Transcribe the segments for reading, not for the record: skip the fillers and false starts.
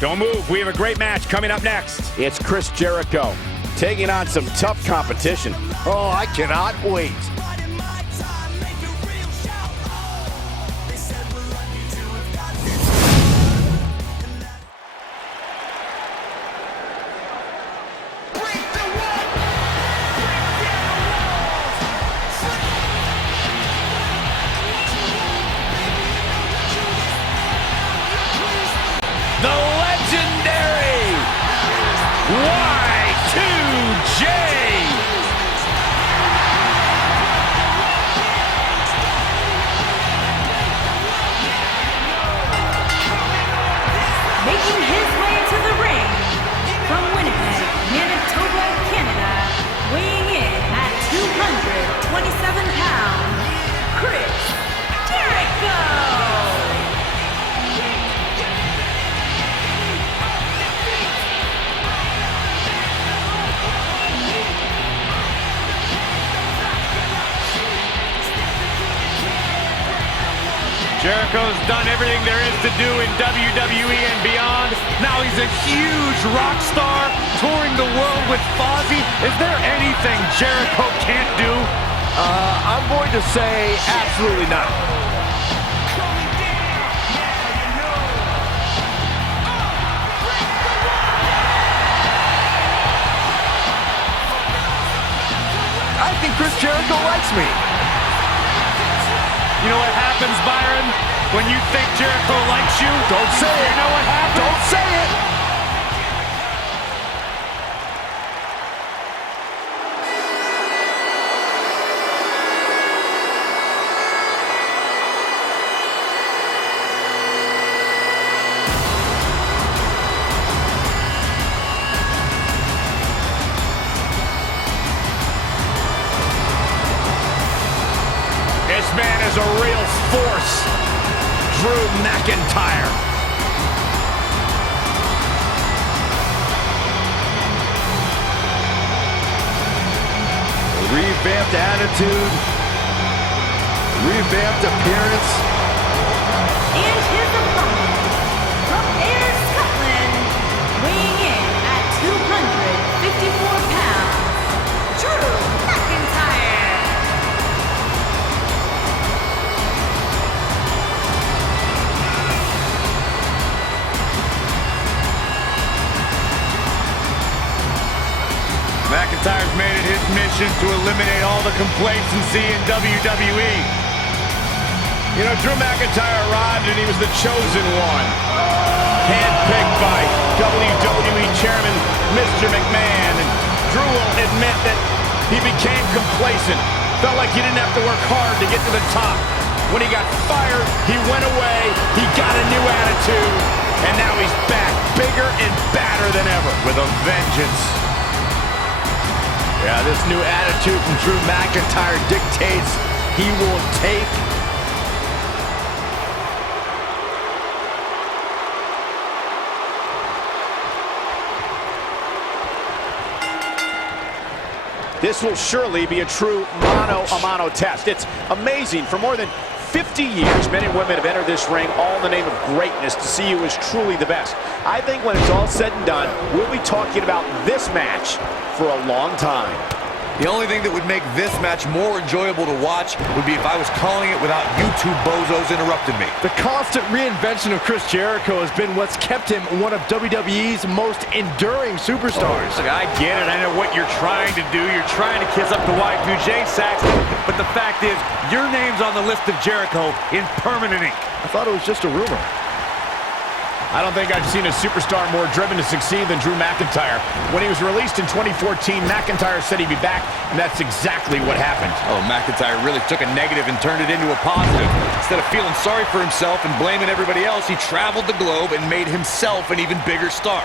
Don't move. We have a great match coming up next. It's Chris Jericho taking on some tough competition. Oh, I cannot wait. The legendary Y2J. Making his way to the ring from Winnipeg, Manitoba, Canada, weighing in at 227 pounds, Chris Jericho. Jericho's done everything there is to do in WWE and beyond. Now he's a huge rock star touring the world with Fozzy. Is there anything Jericho can't do? I'm going to say absolutely not. I think Chris Jericho likes me. You know what happens, Byron? When you think Jericho likes you? Don't say it. You know what happens? Don't say it. This man is a real force. Drew McIntyre. Revamped attitude, revamped appearance. And his opponent, from Ayr, Scotland, weighing in at 254 pounds, Drew McIntyre. McIntyre's made it his mission to eliminate all the complacency in WWE. You know, Drew McIntyre arrived and he was the chosen one. Handpicked by WWE Chairman Mr. McMahon. And Drew will admit that he became complacent. Felt like he didn't have to work hard to get to the top. When he got fired, he went away. He got a new attitude. And now he's back, bigger and badder than ever. With a vengeance. Yeah, this new attitude from Drew McIntyre dictates he will take This will surely be a true mano-a-mano test. It's amazing. For more than 50 years, men and women have entered this ring all in the name of greatness to see who is truly the best. I think when it's all said and done, we'll be talking about this match for a long time. The only thing that would make this match more enjoyable to watch would be if I was calling it without you two bozos interrupting me. The constant reinvention of Chris Jericho has been what's kept him one of WWE's most enduring superstars. Look, I get it. I know what you're trying to do. You're trying to kiss up to Y2J, Saxton. But the fact is, your name's on the list of Jericho in permanent ink. I thought it was just a rumor. I don't think I've seen a superstar more driven to succeed than Drew McIntyre. When he was released in 2014, McIntyre said he'd be back, and that's exactly what happened. Oh, McIntyre really took a negative and turned it into a positive. Instead of feeling sorry for himself and blaming everybody else, he traveled the globe and made himself an even bigger star.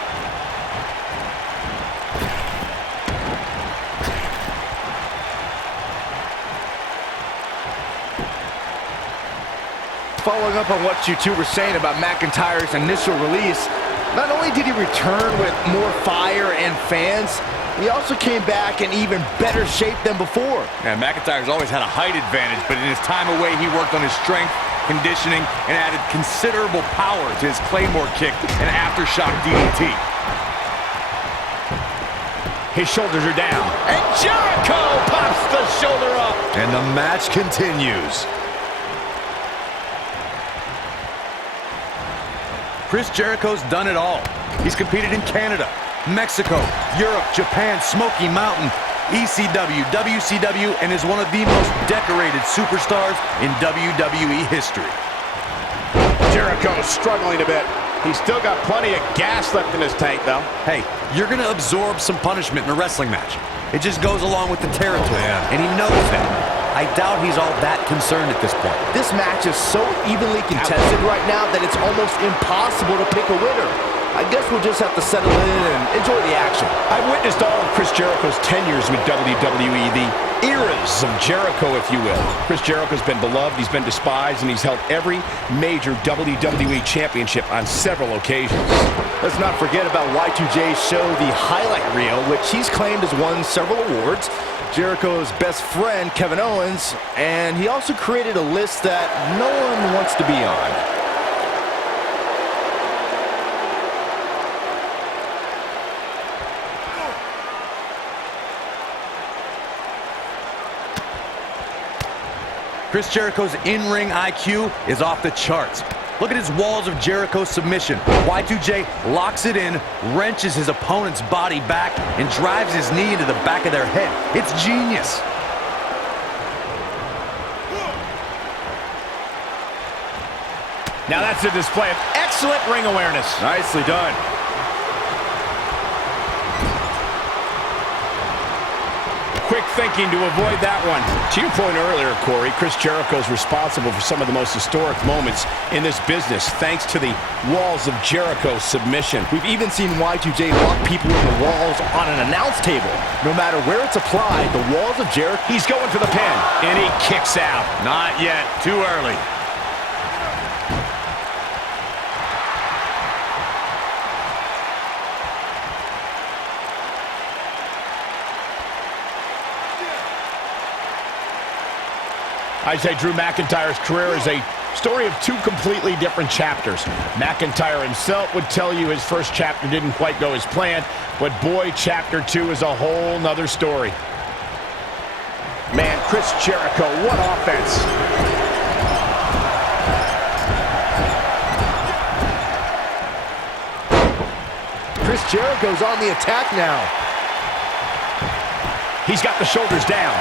Following up on what you two were saying about McIntyre's initial release, not only did he return with more fire and fans, he also came back in even better shape than before. Yeah, McIntyre's always had a height advantage, but in his time away, he worked on his strength conditioning, and added considerable power to his Claymore kick and aftershock DDT. His shoulders are down. And Jericho pops the shoulder up. And the match continues. Chris Jericho's done it all. He's competed in Canada, Mexico, Europe, Japan, Smoky Mountain, ECW, WCW, and is one of the most decorated superstars in WWE history. Jericho's struggling a bit. He's still got plenty of gas left in his tank, though. Hey, you're going to absorb some punishment in a wrestling match. It just goes along with the territory, and he knows that. I doubt he's all that concerned at this point. This match is so evenly contested right now that it's almost impossible to pick a winner. I guess we'll just have to settle in and enjoy the action. I've witnessed all of Chris Jericho's tenures with WWE, the eras of Jericho, if you will. Chris Jericho's been beloved, he's been despised, and he's held every major WWE championship on several occasions. Let's not forget about Y2J's show, The Highlight Reel, which he's claimed has won several awards. Jericho's best friend, Kevin Owens, and he also created a list that no one wants to be on. Chris Jericho's in-ring IQ is off the charts. Look at his walls of Jericho submission. Y2J locks it in, wrenches his opponent's body back, and drives his knee into the back of their head. It's genius. Now that's a display of excellent ring awareness. Nicely done. Quick thinking to avoid that one. To your point earlier, Corey, Chris Jericho's responsible for some of the most historic moments in this business, thanks to the Walls of Jericho submission. We've even seen Y2J lock people in the walls on an announce table. No matter where it's applied, the Walls of Jericho... He's going for the pin, and he kicks out. Not yet. Too early. I'd say Drew McIntyre's career is a story of two completely different chapters. McIntyre himself would tell you his first chapter didn't quite go as planned, but boy, chapter 2 is a whole nother story. Man, Chris Jericho, what offense. Chris Jericho's on the attack now. He's got the shoulders down.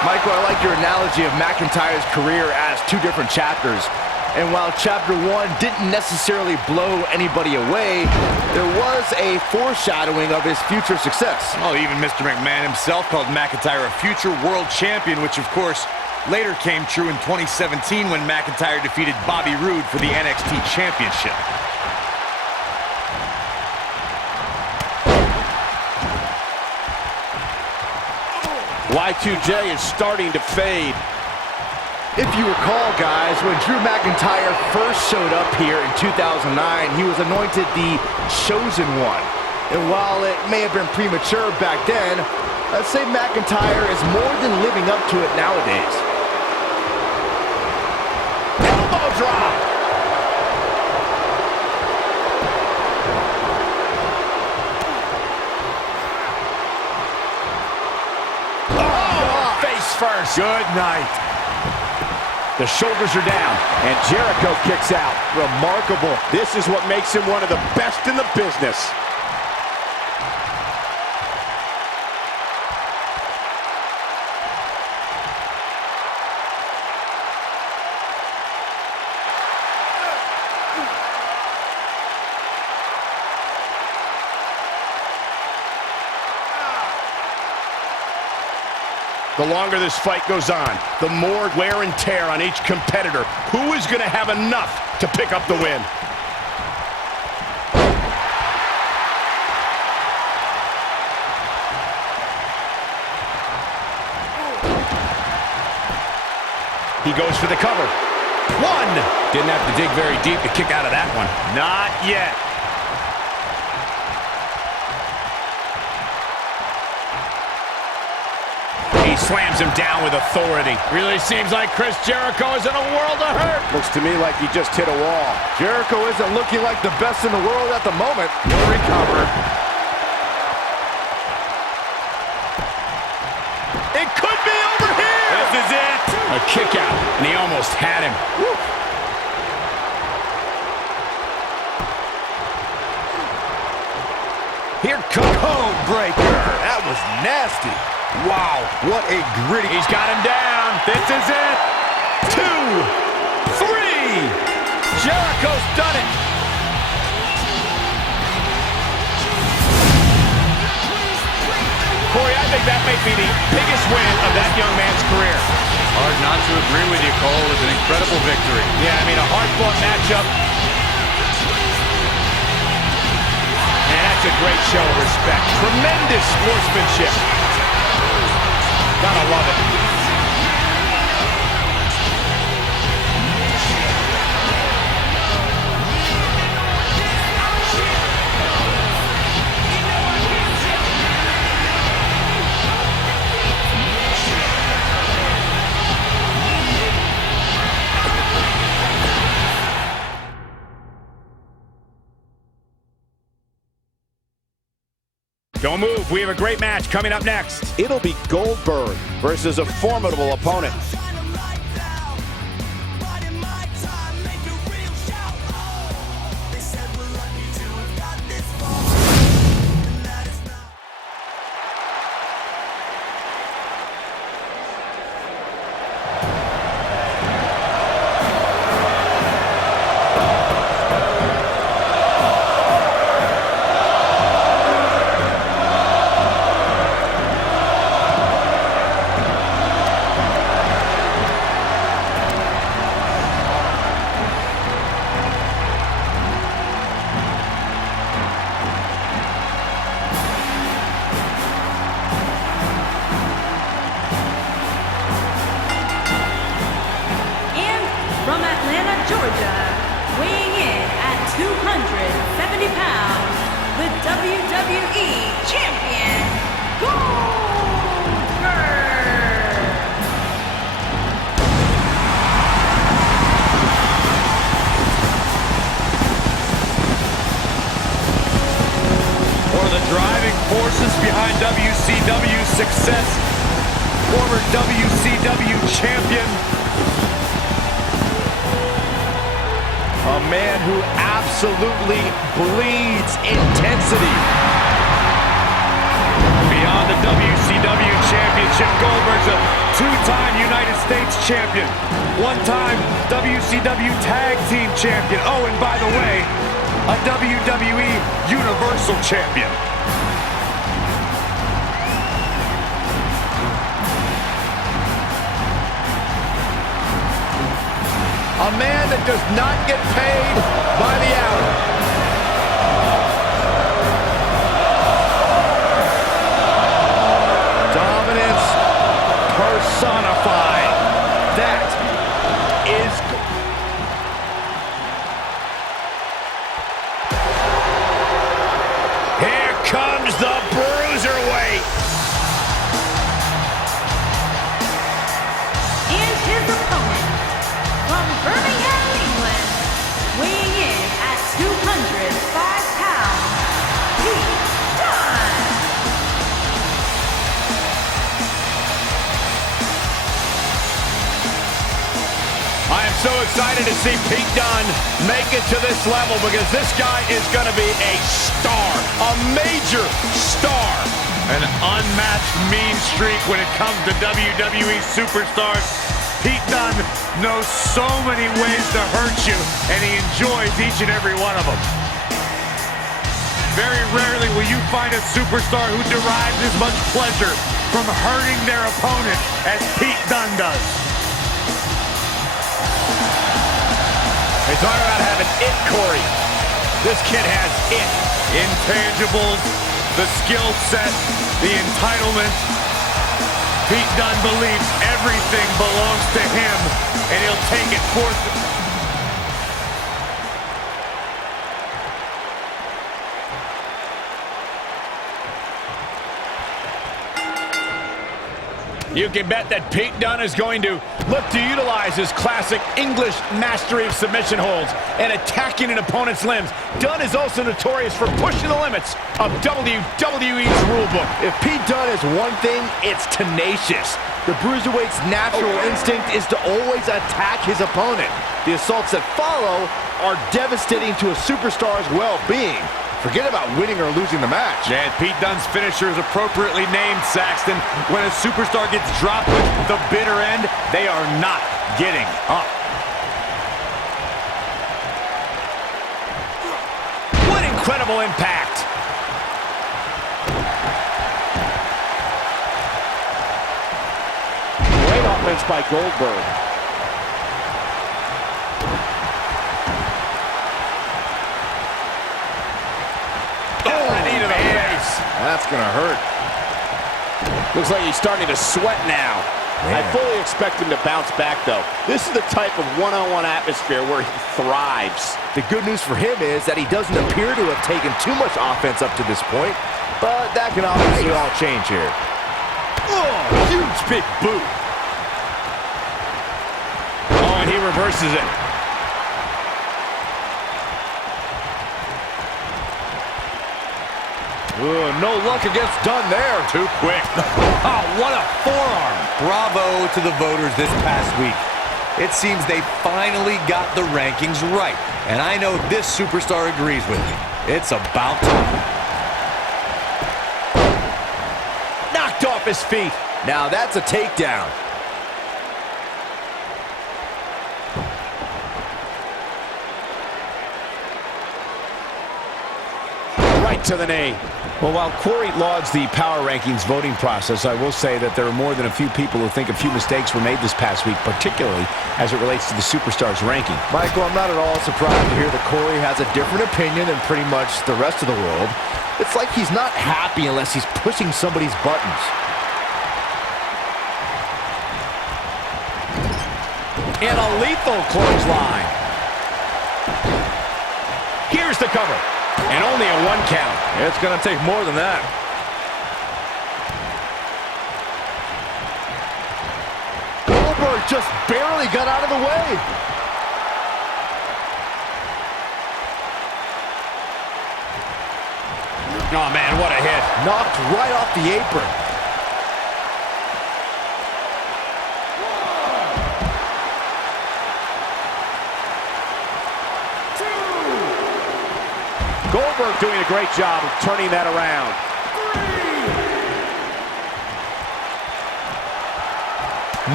Michael, I like your analogy of McIntyre's career as two different chapters. And while Chapter 1 didn't necessarily blow anybody away, there was a foreshadowing of his future success. Oh, even Mr. McMahon himself called McIntyre a future world champion, which, of course, later came true in 2017 when McIntyre defeated Bobby Roode for the NXT Championship. Y2J is starting to fade. If you recall, guys, when Drew McIntyre first showed up here in 2009, he was anointed the Chosen One. And while it may have been premature back then, I'd say McIntyre is more than living up to it nowadays. Elbow drop! First. Good night. The shoulders are down, and Jericho kicks out. Remarkable. This is what makes him one of the best in the business. The longer this fight goes on, the more wear and tear on each competitor. Who is going to have enough to pick up the win? He goes for the cover. One! Didn't have to dig very deep to kick out of that one. Not yet. He slams him down with authority. Really seems like Chris Jericho is in a world of hurt. Looks to me like he just hit a wall. Jericho isn't looking like the best in the world at the moment. He'll recover. It could be over here! This is it! A kick out, and he almost had him. Woo. Here comes Code Breaker. That was nasty. Wow, what a gritty... He's got him down. This is it. 2, 3. Jericho's done it. Corey, I think that may be the biggest win of that young man's career. Hard not to agree with you, Cole. It was an incredible victory. Yeah, I mean, a hard-fought matchup. And that's a great show of respect. Tremendous sportsmanship. Gotta love it. Don't move. We have a great match coming up next. It'll be Goldberg versus a formidable opponent. From Atlanta, Georgia, weighing in at 270 pounds, the WWE Champion, Goldberg! One of the driving forces behind WCW's success, former WCW champion, A man who absolutely bleeds intensity. beyond the WCW championship, Goldberg's a two-time United States champion, one-time WCW Tag Team champion. Oh, and by the way, a WWE Universal champion. A man that does not get paid by the hour. Dominance personified. That is... Here comes the Bruiserweight. And his opponent, from Birmingham, England, weighing in at 205 pounds, Pete Dunne. I am so excited to see Pete Dunne make it to this level because this guy is going to be a star, a major star. An unmatched mean streak when it comes to WWE superstars. Pete Dunne knows so many ways to hurt you, and he enjoys each and every one of them. Very rarely will you find a superstar who derives as much pleasure from hurting their opponent as Pete Dunne does. They talk about having it, Corey. This kid has it. Intangibles, the skill set, the entitlement. Pete Dunne believes everything belongs to him, and he'll take it forth. You can bet that Pete Dunne is going to look to utilize his classic English mastery of submission holds and attacking an opponent's limbs. Dunne is also notorious for pushing the limits of WWE's rulebook. If Pete Dunne is one thing, it's tenacious. The Bruiserweight's natural instinct is to always attack his opponent. The assaults that follow are devastating to a superstar's well-being. Forget about winning or losing the match. And Pete Dunne's finisher is appropriately named, Saxton. When a superstar gets dropped with the bitter end, they are not getting up. What incredible impact! Great offense by Goldberg. That's gonna hurt. Looks like he's starting to sweat now. Man. I fully expect him to bounce back, though. This is the type of one-on-one atmosphere where he thrives. The good news for him is that he doesn't appear to have taken too much offense up to this point, but that can obviously all change here. Oh, huge big boot. Oh, and he reverses it. Ooh, no luck against Dunne there. Too quick. Oh, what a forearm. Bravo to the voters this past week. It seems they finally got the rankings right. And I know this superstar agrees with me. It's about time. Knocked off his feet. Now that's a takedown. Right to the knee. Well, while Corey lauds the power rankings voting process, I will say that there are more than a few people who think a few mistakes were made this past week, particularly as it relates to the Superstars ranking. Michael, I'm not at all surprised to hear that Corey has a different opinion than pretty much the rest of the world. It's like he's not happy unless he's pushing somebody's buttons. And a lethal clothesline. Here's the cover. And only a 1 count. It's going to take more than that. Goldberg just barely got out of the way. Oh, man, what a hit. Knocked right off the apron. Goldberg doing a great job of turning that around.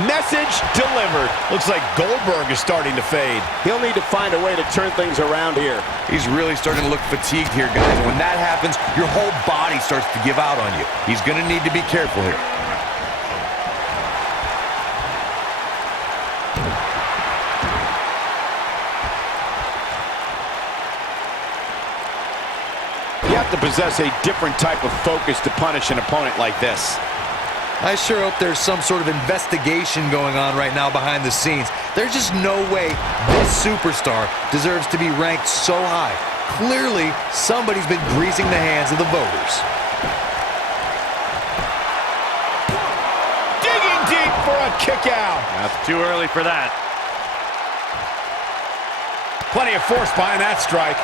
Message delivered. Looks like Goldberg is starting to fade. He'll need to find a way to turn things around here. He's really starting to look fatigued here, guys. When that happens, your whole body starts to give out on you. He's going to need to be careful here. You have to possess a different type of focus to punish an opponent like this. I sure hope there's some sort of investigation going on right now behind the scenes. There's just no way this superstar deserves to be ranked so high. Clearly, somebody's been greasing the hands of the voters. Digging deep for a kick out. That's too early for that. Plenty of force behind that strike.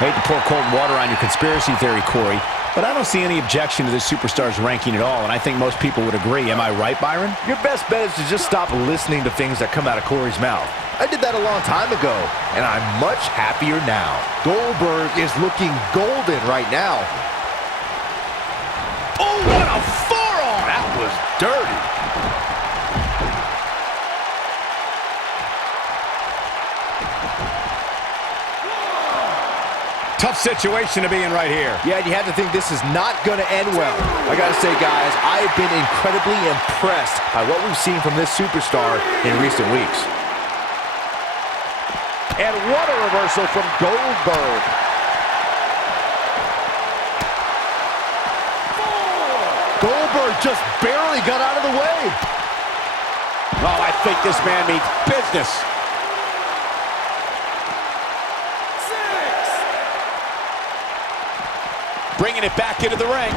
Hate to pour cold water on your conspiracy theory, Corey, but I don't see any objection to this superstar's ranking at all, and I think most people would agree. Am I right, Byron? Your best bet is to just stop listening to things that come out of Corey's mouth. I did that a long time ago, and I'm much happier now. Goldberg is looking golden right now. Oh, what a forearm! That was dirty. Tough situation to be in right here. Yeah, you had to think this is not going to end well. I got to say, guys, I have been incredibly impressed by what we've seen from this superstar in recent weeks. And what a reversal from Goldberg. Goldberg just barely got out of the way. Oh, I think this man means business. Bringing it back into the ring.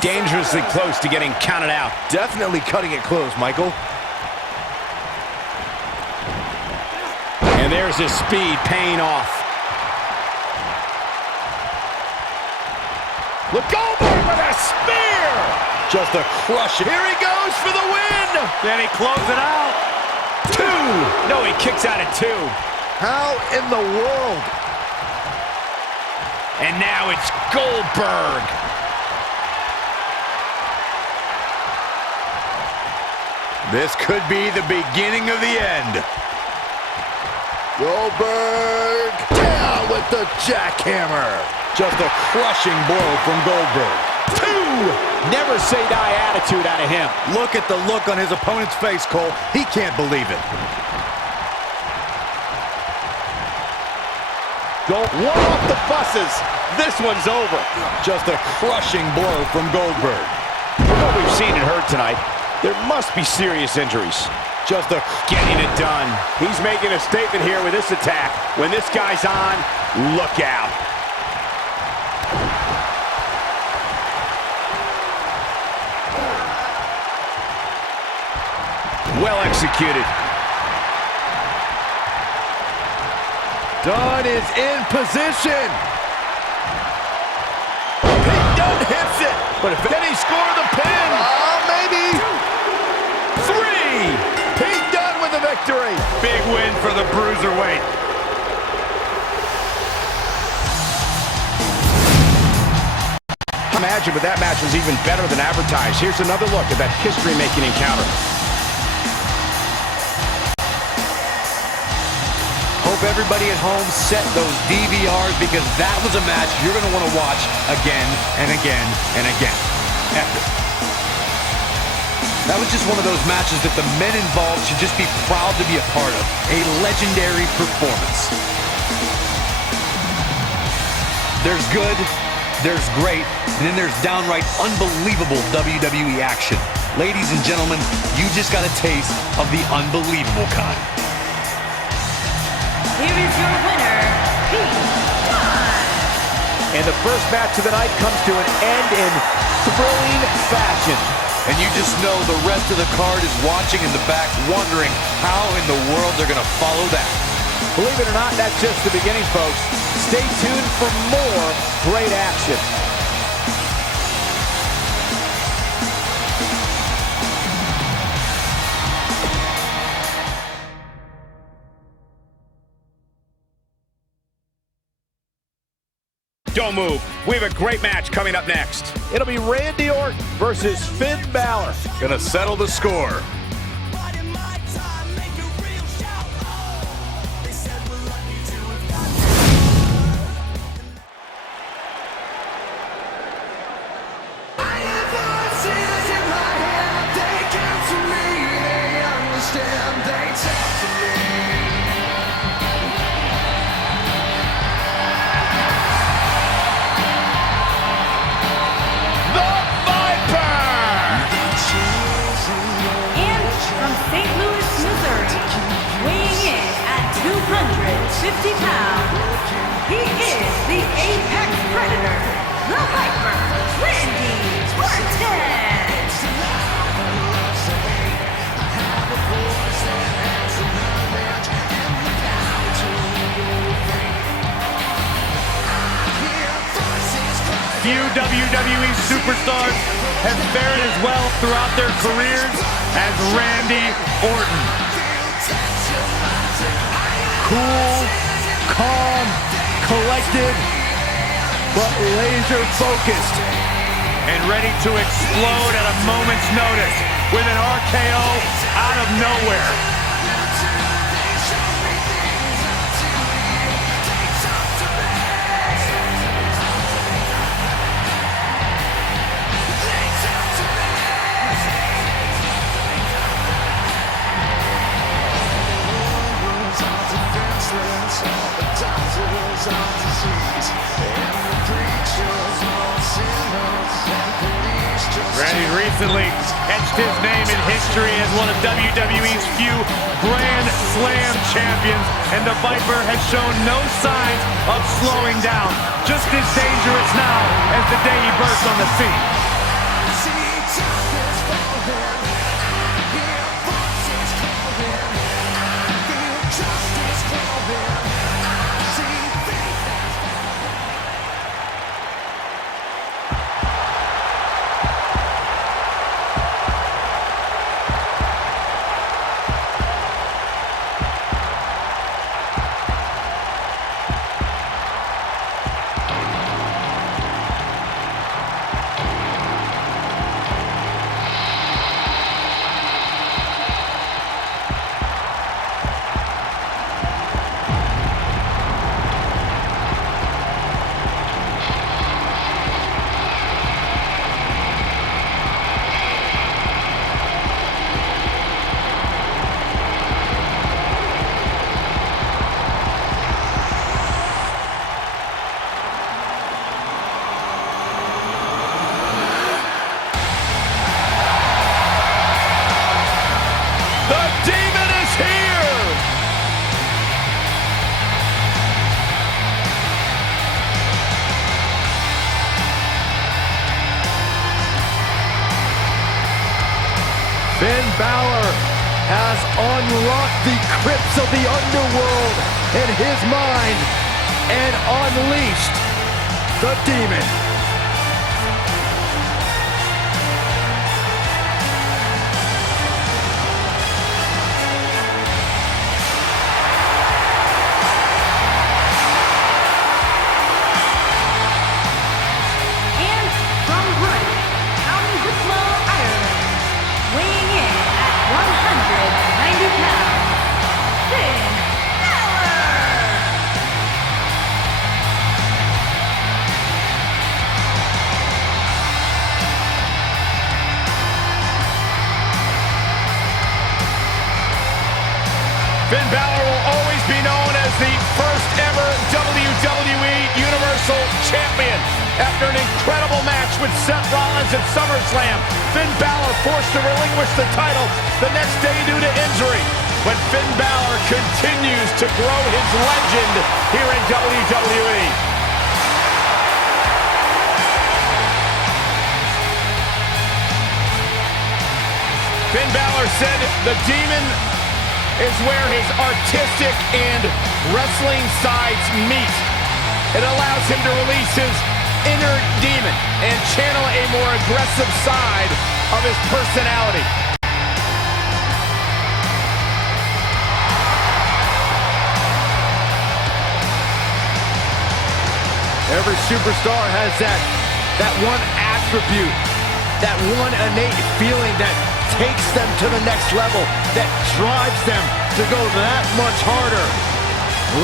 Dangerously close to getting counted out. Definitely cutting it close, Michael. And there's his speed paying off. Look, Goldberg with a spear! Just a crush. Here he goes for the win! Then he closes it out. 2! No, he kicks out at 2. How in the world? And now it's Goldberg. This could be the beginning of the end. Goldberg down with the jackhammer. Just a crushing blow from Goldberg. 2! Never say die attitude out of him. Look at the look on his opponent's face, Cole. He can't believe it. One off the buses. This one's over. Just a crushing blow from Goldberg. From what we've seen and heard tonight, there must be serious injuries. Just a Getting it done. He's making a statement here with this attack. When this guy's on, look out. Well executed. Dunn is in position. Pete Dunne hits it. But can he score the pin? Maybe. 3! Pete Dunne with the victory. Big win for the Bruiserweight. Imagine, but that match was even better than advertised. Here's another look at that history-making encounter. Hope everybody at home set those DVRs because that was a match you're going to want to watch again and again and again. Epic. That was just one of those matches that the men involved should just be proud to be a part of. A legendary performance. There's good, there's great, and then there's downright unbelievable WWE action. Ladies and gentlemen, you just got a taste of the unbelievable kind. Here is your winner, Pete Dunne. And the first match of the night comes to an end in thrilling fashion. And you just know the rest of the card is watching in the back, wondering how in the world they're going to follow that. Believe it or not, that's just the beginning, folks. Stay tuned for more great action. Don't move. We have a great match coming up next. It'll be Randy Orton versus Finn Balor. Going to settle the score. From St. Louis, Missouri, weighing in at 250 pounds, he is the Apex Predator, the Viper, Randy Orton. Few WWE superstars have fared as well throughout their careers as Randy Orton. Cool, calm, collected, but laser focused. And ready to explode at a moment's notice with an RKO out of nowhere. Randy recently etched his name in history as one of WWE's few Grand Slam champions, and the Viper has shown no signs of slowing down. Just as dangerous now as the day he burst on the scene. Finn Balor has unlocked the crypts of the underworld in his mind and unleashed the demon. And from Bright, County Wicklow, Ireland, weighing in at 190 pounds, Finn Balor! Finn Balor will always be known as the first ever WWE Universal Champion. After an incredible match with Seth Rollins at SummerSlam, Finn Balor forced to relinquish the title the next day due to injury. But Finn Balor continues to grow his legend here in WWE. Finn Balor said the demon is where his artistic and wrestling sides meet. It allows him to release his inner demon and channel a more aggressive side of his personality. Every superstar has that one attribute, that one innate feeling that takes them to the next level, that drives them to go that much harder.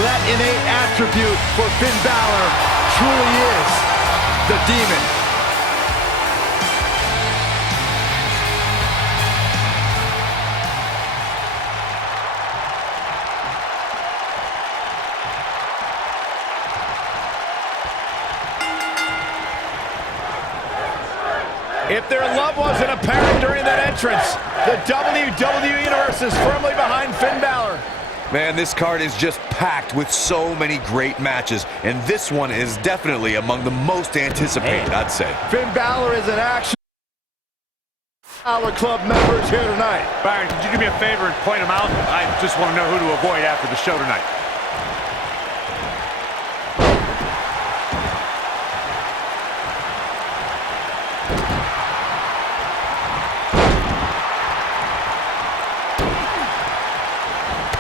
That innate attribute for Finn Balor truly is the demon. If their love wasn't apparent during that entrance, the WWE Universe is firmly behind Finn Balor. Man, this card is just packed with so many great matches, and this one is definitely among the most anticipated, I'd say. Finn Balor is an action Balor Club members here tonight. Byron, could you do me a favor and point them out? I just want to know who to avoid after the show tonight.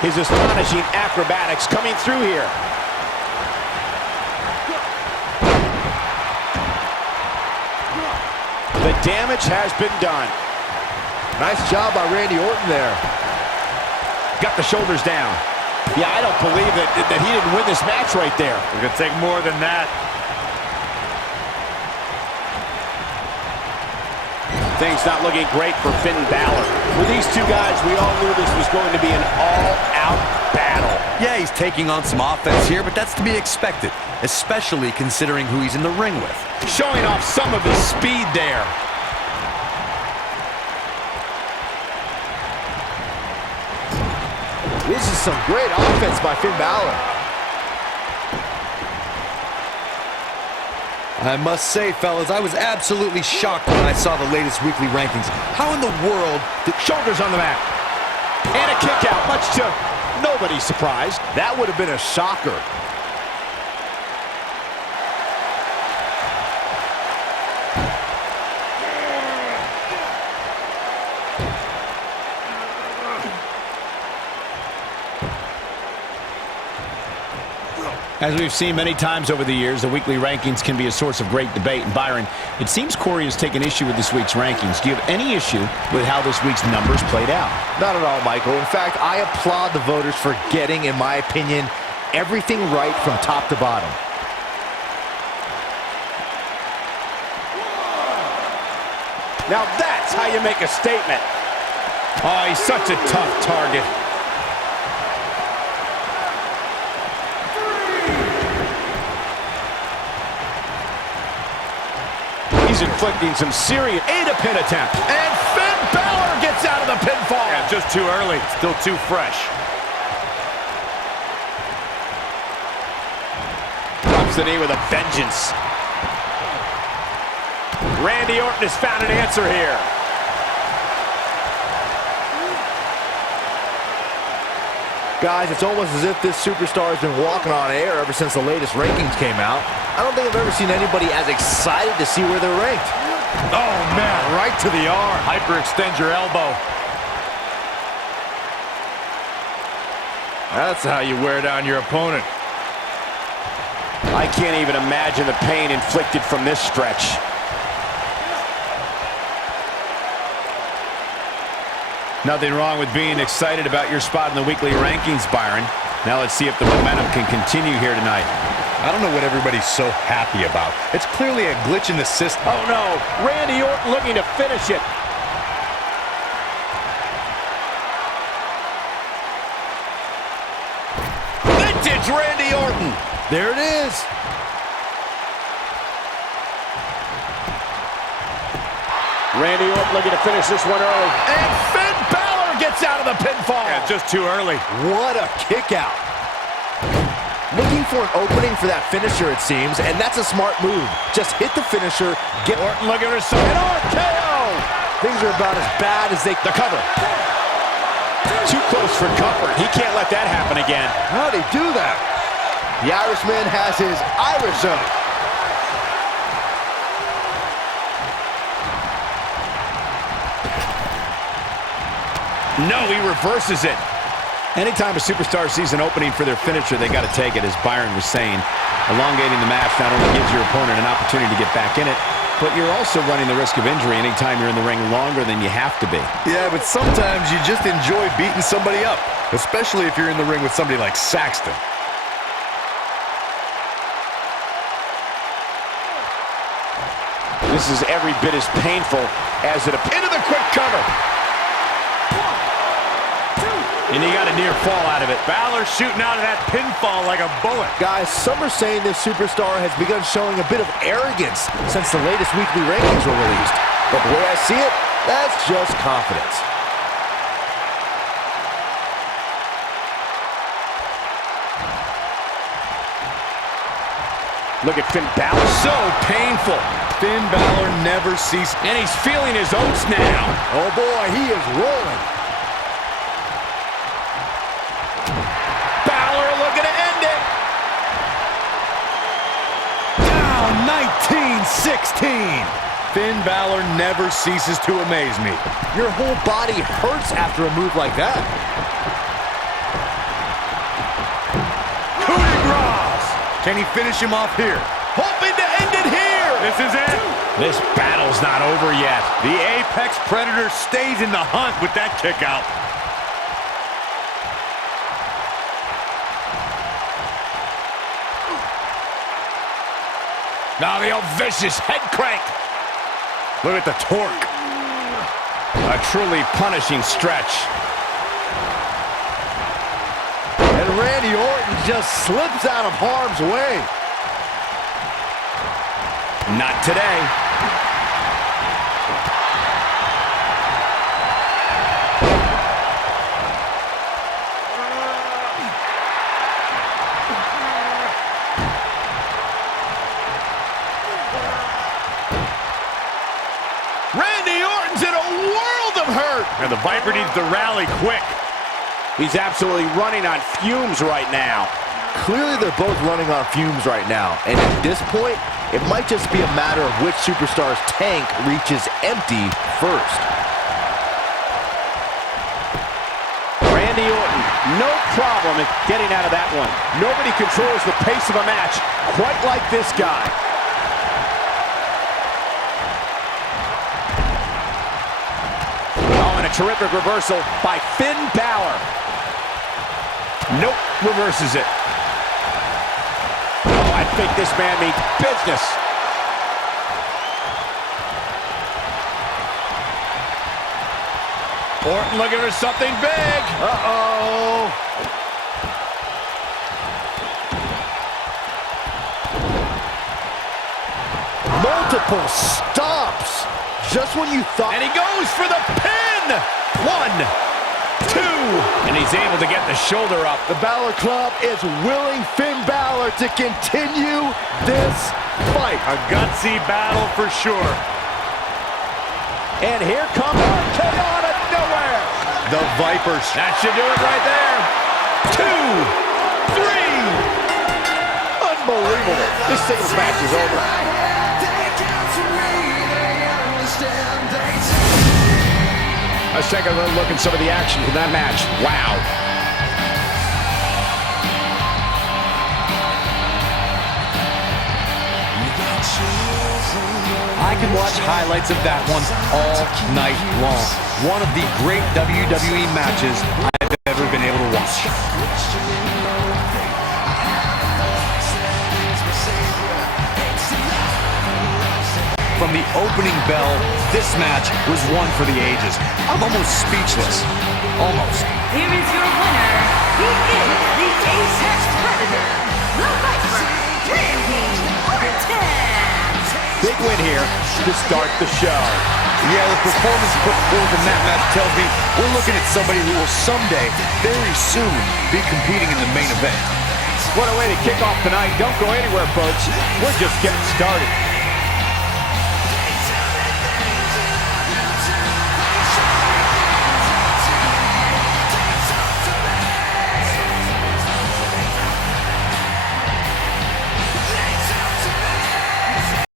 His astonishing acrobatics coming through here. The damage has been done. Nice job by Randy Orton there. Got the shoulders down. Yeah, I don't believe that he didn't win this match right there. It's going to take more than that. Things not looking great for Finn Balor. With these two guys, we all knew this was going to be an all-out battle. Yeah, he's taking on some offense here, but that's to be expected, especially considering who he's in the ring with. Showing off some of his speed there. This is some great offense by Finn Balor. I must say, fellas, I was absolutely shocked when I saw the latest weekly rankings. How in the world did... Shoulders on the mat. And a kick out, much to nobody's surprise. That would have been a shocker. As we've seen many times over the years, the weekly rankings can be a source of great debate. And Byron, it seems Corey has taken issue with this week's rankings. Do you have any issue with how this week's numbers played out? Not at all, Michael. In fact, I applaud the voters for getting, in my opinion, everything right from top to bottom. Now that's how you make a statement. Oh, he's such a tough target. He's inflicting some serious... And a pin attempt. And Finn Balor gets out of the pinfall. Yeah, just too early. Still too fresh. Drops the knee with a vengeance. Randy Orton has found an answer here. Guys, it's almost as if this superstar has been walking on air ever since the latest rankings came out. I don't think I've ever seen anybody as excited to see where they're ranked. Oh, man, right to the arm. Hyperextend your elbow. That's how you wear down your opponent. I can't even imagine the pain inflicted from this stretch. Nothing wrong with being excited about your spot in the weekly rankings, Byron. Now let's see if the momentum can continue here tonight. I don't know what everybody's so happy about. It's clearly a glitch in the system. Oh no, Randy Orton looking to finish it. Vintage Randy Orton. There it is. Randy Orton looking to finish this one early. And Finn Balor gets out of the pinfall. Yeah, just too early. What a kick out. Looking for an opening for that finisher, it seems, and that's a smart move. Just hit the finisher, get Orton looking for some RKO. Things are about as bad as they... The cover. Too close for comfort. He can't let that happen again. How'd he do that? The Irishman has his Irish zone. No, he reverses it. Anytime a superstar sees an opening for their finisher, they got to take it, as Byron was saying. Elongating the match not only gives your opponent an opportunity to get back in it, but you're also running the risk of injury anytime you're in the ring longer than you have to be. Yeah, but sometimes you just enjoy beating somebody up, especially if you're in the ring with somebody like Saxton. This is every bit as painful as it appears. Into the quick cover. And he got a near fall out of it. Balor shooting out of that pinfall like a bullet. Guys, some are saying this superstar has begun showing a bit of arrogance since the latest weekly rankings were released. But the way I see it, that's just confidence. Look at Finn Balor. So painful. Finn Balor never ceases. And he's feeling his oats now. Oh boy, he is rolling. Balor looking to end it. Down 19-16. Finn Balor never ceases to amaze me. Your whole body hurts after a move like that. Coup de grace. Can he finish him off here? Hoping to end it here. This is it. This battle's not over yet. The Apex Predator stays in the hunt with that kick out. Now the old vicious head crank. Look at the torque. A truly punishing stretch. And Randy Orton just slips out of harm's way. Not today. hurt. And the Viper needs to rally quick. He's absolutely running on fumes right now. Clearly, they're both running on fumes right now. And at this point, it might just be a matter of which superstar's tank reaches empty first. Randy Orton, no problem in getting out of that one. Nobody controls the pace of a match quite like this guy. Oh, and a terrific reversal by Finn Balor. Nope, reverses it. Oh, I think this man means business. Orton looking for something big. Uh-oh. Multiple stops. Just when you thought... And he goes for the pin. 1, 2. And he's able to get the shoulder up. The Balor Club is willing Finn Balor to continue this fight. A gutsy battle for sure. And here comes RKO out of nowhere. The Vipers. That should do it right there. 2, 3. Unbelievable. This singles match is over. Let's take a little look at some of the action from that match. Wow. I can watch highlights of that one all night long. One of the great WWE matches I've ever been able to watch. From the opening bell, this match was one for the ages. I'm almost speechless. Almost. Here is your winner. He is the Apex Predator, the Viper, Randy Orton. Big win here to start the show. Yeah, the performance put forth in that match tells me we're looking at somebody who will someday, very soon, be competing in the main event. What a way to kick off tonight. Don't go anywhere, folks. We're just getting started.